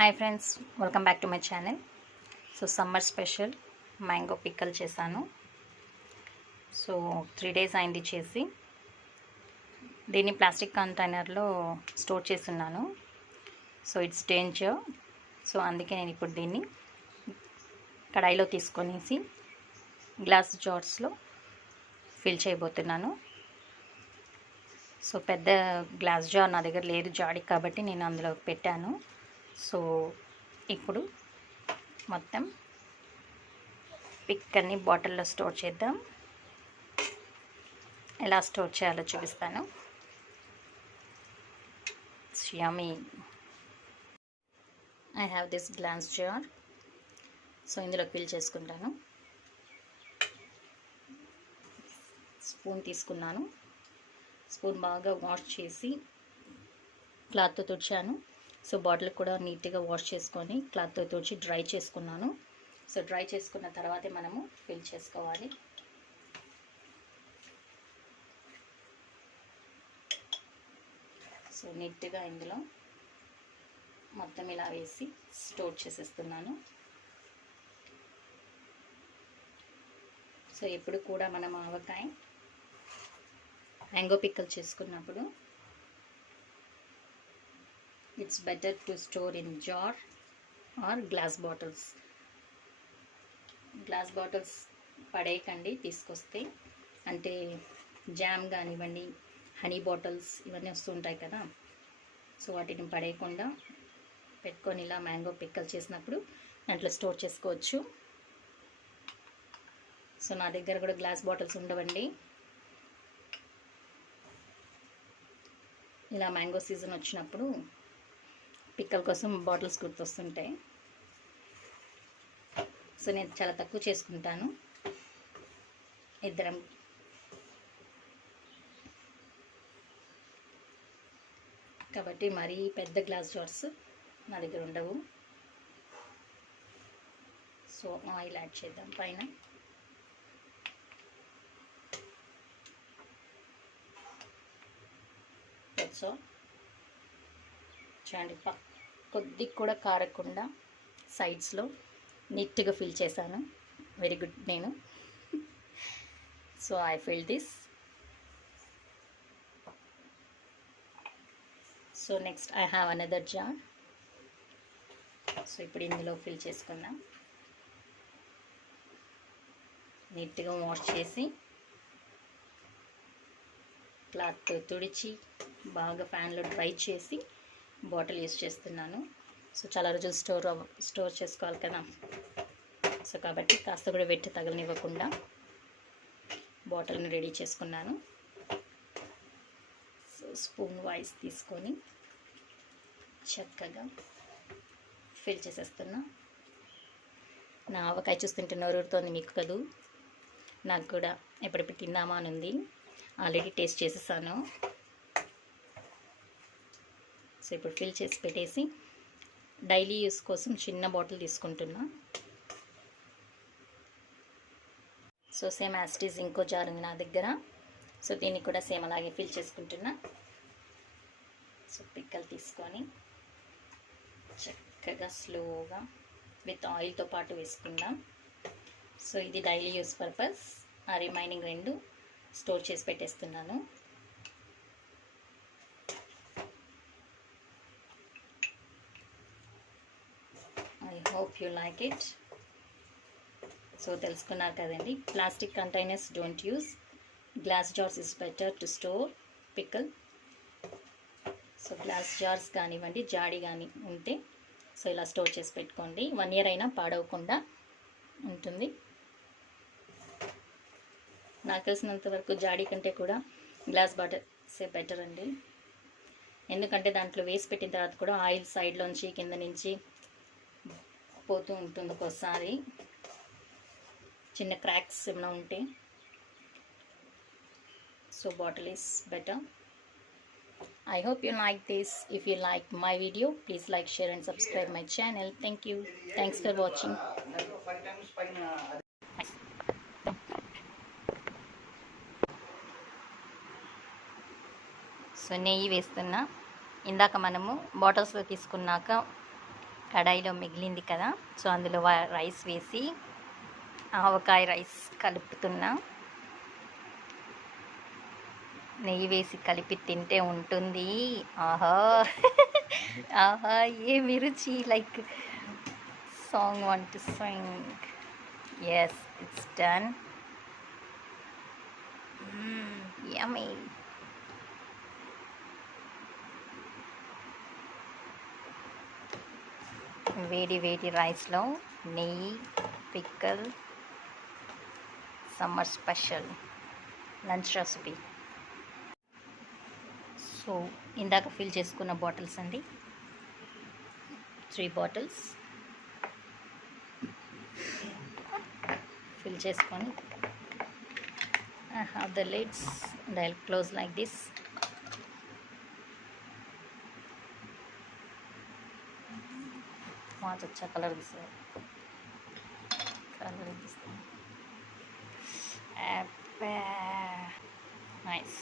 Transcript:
Hi friends, welcome back to my channel. So summer special mango pickle చేశాను. So 3 days అయింది చేసి. దీన్ని plastic కంటైనర్లో స్టోర్ చేస్తున్నాను. So it's danger. సో అందుకే నేను ఇప్పుడు దీన్ని కడాయిలో తీసుకొనేసి గ్లాస్ జార్స్లో ఫిల్ చేయబోతున్నాను. సో పెద్ద గ్లాస్ జార్ నా దగ్గర లేదు జాడి, కాబట్టి నేను అందులో పెట్టాను. సో ఇప్పుడు మొత్తం పిక్కల్ని బాటిల్లో స్టోర్ చేద్దాం. ఎలా స్టోర్ చేయాలో చూపిస్తాను. Yummy. I have this glass jar. So ఇందులో ఫిల్ చేసుకుంటాను. స్పూన్ తీసుకున్నాను. స్పూన్ బాగా వాష్ చేసి క్లాత్తో తుడిచాను. సో బాటిల్ కూడా నీట్గా వాష్ చేసుకొని క్లాత్తో తుడిచి డ్రై చేసుకున్నాను. సో డ్రై చేసుకున్న తర్వాతే మనము ఫిల్ చేసుకోవాలి. సో నీట్గా ఇందులో మొత్తం ఇలా వేసి స్టోర్ చేసేస్తున్నాను. సో ఎప్పుడు కూడా మనం ఆవకాయ మ్యాంగో పిక్కల్ చేసుకున్నప్పుడు it's better to store in jar or glass bottles. Glass bottles పడేయకండి తీసుకొస్తే. అంటే జామ్ కానివ్వండి, హనీ బాటిల్స్ ఇవన్నీ వస్తుంటాయి కదా. సో వాటిని పడేయకుండా పెట్టుకొని ఇలా మ్యాంగో పిక్కల్ చేసినప్పుడు దాంట్లో స్టోర్ చేసుకోవచ్చు. సో నా దగ్గర కూడా గ్లాస్ బాటిల్స్ ఉండవండి. ఇలా మ్యాంగో సీజన్ వచ్చినప్పుడు పిక్కల్ కోసం బాటిల్స్ గుర్తొస్తుంటాయి. సో నేను చాలా తక్కువ చేసుకుంటాను. ఇద్దరం కాబట్టి మరీ పెద్ద గ్లాస్ జార్స్ నా దగ్గర ఉండవు. సో ఆయిల్ యాడ్ చేద్దాం పైన. సో చూడండి, కొద్ది కూడా కారకుండా సైడ్స్లో నీట్గా ఫిల్ చేశాను. వెరీ గుడ్ నేను. So I fill this. So next I have another jar. సో ఇప్పుడు ఇందులో ఫిల్ చేసుకుందాం. నీట్గా వాష్ చేసి క్లాత్తో తుడిచి బాగా ఫ్యాన్లో డ్రై చేసి బాటిల్ యూస్ చేస్తున్నాను. సో చాలా రోజులు స్టోర్ చేసుకోవాలి కదా. సో కాబట్టి కాస్త కూడా వెట్టి తగలనివ్వకుండా బాటిల్ని రెడీ చేసుకున్నాను. సో స్పూన్ వైస్ తీసుకొని చక్కగా ఫిల్ చేసేస్తున్నా. నా ఆవకాయ చూస్తుంటే నోరూరుతోంది మీకు కదూ. నాకు కూడా ఎప్పుడెప్పుడు తిందామా అని ఉంది. ఆల్రెడీ టేస్ట్ చేసేసాను. సో ఇప్పుడు ఫిల్ చేసి పెట్టేసి డైలీ యూస్ కోసం చిన్న బాటిల్ తీసుకుంటున్నా. So same as it is ఇంకో జార్ ఉంది నా దగ్గర. సో దీన్ని కూడా సేమ్ అలాగే ఫిల్ చేసుకుంటున్నా. సో పిక్కలు తీసుకొని చక్కగా స్లోగా విత్ ఆయిల్తో పాటు వేసుకుందాం. సో ఇది డైలీ యూస్ పర్పస్. ఆ రిమైనింగ్ 2 స్టోర్ చేసి పెట్టేస్తున్నాను. Hope you like it. So తెలుసుకున్నారు కదండి, plastic containers don't use. Glass jars is better to store pickle. So glass jars కానివ్వండి, జాడీ కానీ ఉంటే సో ఇలా స్టోర్ చేసి పెట్టుకోండి. 1 year అయినా పాడవకుండా ఉంటుంది. నాకు తెలిసినంత వరకు జాడీ కంటే కూడా గ్లాస్ బాటిల్సే బెటర్ అండి. ఎందుకంటే దాంట్లో వేసి పెట్టిన తర్వాత కూడా ఆయిల్ సైడ్లోంచి కింద నుంచి పోతూ ఉంటుంది. ఒక్కోసారి చిన్న క్రాక్స్ ఏమైనా ఉంటే. So bottle is better. I hope you like this. If you like my video, please like, share and subscribe my channel. Thank you. Thanks for watching. So నెయ్యి వేస్తున్నా. ఇందాక మనము బాటిల్స్లో తీసుకున్నాక కడాయిలో మిగిలింది కదా, సో అందులో రైస్ వేసి ఆవకాయ రైస్ కలుపుతున్నా. నెయ్యి వేసి కలిపి తింటే ఉంటుంది. ఆహా ఆహా ఏమి రుచి. Like song want to sing. Yes, it's done. Yummy. వేడి వేడి రైస్లో నెయ్యి, pickle, summer special lunch recipe. So ఇందాక ఫిల్ చేసుకున్న బాటిల్స్ అండి, 3 బాటిల్స్ ఫిల్ చేసుకొని I have the lids and I'll close like this. बहुत अच्छा कलर दिस रहा है, कलर दिस नाइस.